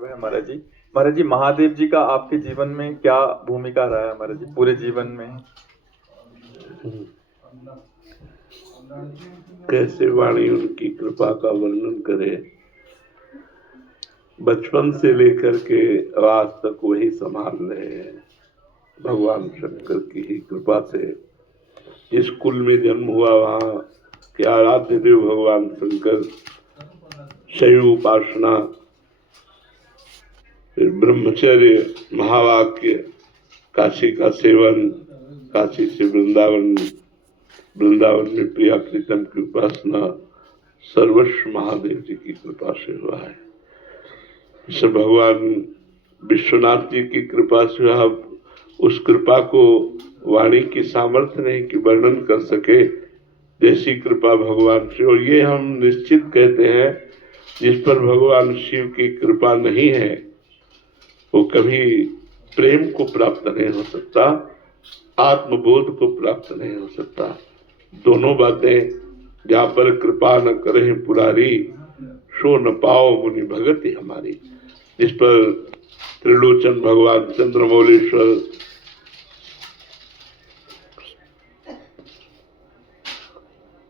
प्रश्न है महाराज जी। महाराज जी, महादेव जी का आपके जीवन में क्या भूमिका रहा है महाराज जी, पूरे जीवन में? कैसे वाणी उनकी कृपा का वर्णन करे। बचपन से लेकर के आज तक वही संभाल रहे हैं। भगवान शंकर की ही कृपा से जिस कुल में जन्म हुआ वहाँ के आराध्य देव भगवान शंकर, शैव उपासना, फिर ब्रह्मचर्य, महावाक्य, काशी का सेवन, काशी से वृंदावन, वृंदावन में प्रिया प्रीतम की उपासना, सर्वस्व महादेव जी की कृपा से हुआ है। इसे भगवान विश्वनाथ जी की कृपा से आप उस कृपा को वाणी की सामर्थ्य नहीं कि वर्णन कर सके, जैसी कृपा भगवान से। और ये हम निश्चित कहते हैं, जिस पर भगवान शिव की कृपा नहीं है वो कभी प्रेम को प्राप्त नहीं हो सकता, आत्मबोध को प्राप्त नहीं हो सकता। दोनों बातें, जहाँ पर कृपा न करे पुरारी, सो न पाओ मुनि भगति हमारी। जिस पर त्रिलोचन भगवान चंद्रमौलेश्वर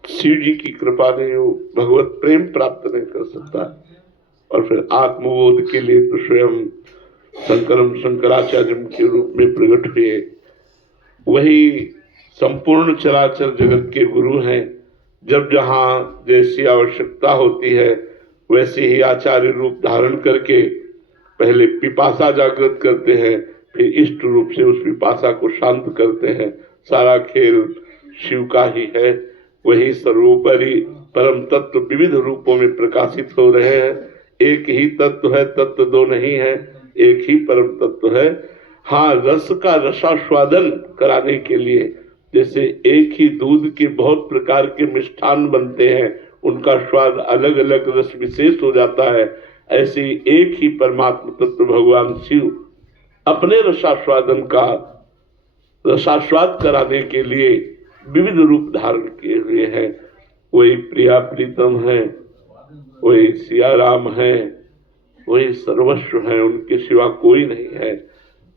शिव जी की कृपा ने वो भगवत प्रेम प्राप्त नहीं कर सकता। और फिर आत्मबोध के लिए तो स्वयं शंकराचार्य के रूप में प्रकट हुए। वही संपूर्ण चराचर जगत के गुरु हैं। जब जहाँ जैसी आवश्यकता होती है वैसे ही आचार्य रूप धारण करके पहले पिपासा जागृत करते हैं, फिर इष्ट रूप से उस पिपासा को शांत करते हैं। सारा खेल शिव का ही है। वही सर्वोपरि परम तत्व विविध रूपों में प्रकाशित हो रहे हैं। एक ही तत्व है, तत्व दो नहीं है, एक ही परम तत्व है। हाँ, रस का रसास्वादन कराने के लिए, जैसे एक ही दूध के बहुत प्रकार के मिष्ठान बनते हैं, उनका स्वाद अलग अलग रस विशेष हो जाता है, ऐसे एक ही परमात्मा तत्व भगवान शिव अपने रसास्वादन का रसास्वाद कराने के लिए विविध रूप धारण किए हुए हैं। वही प्रिया प्रीतम है, वही सिया राम है, वही सर्वस्व है, उनके सिवा कोई नहीं है।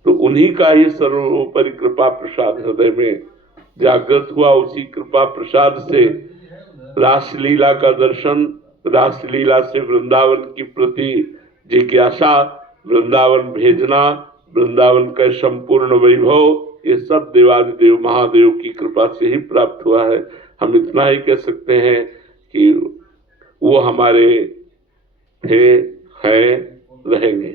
तो उन्हीं का ही सर्वोपरि कृपा प्रसाद हृदय में जागृत हुआ। उसी कृपा प्रसाद से रासलीला का दर्शन, रासलीला से वृंदावन की प्रति जिज्ञासा, वृंदावन भेजना, वृंदावन का संपूर्ण वैभव, ये सब देवादिदेव महादेव की कृपा से ही प्राप्त हुआ है। हम इतना ही कह सकते हैं कि वो हमारे थे, हैं, रहेंगे।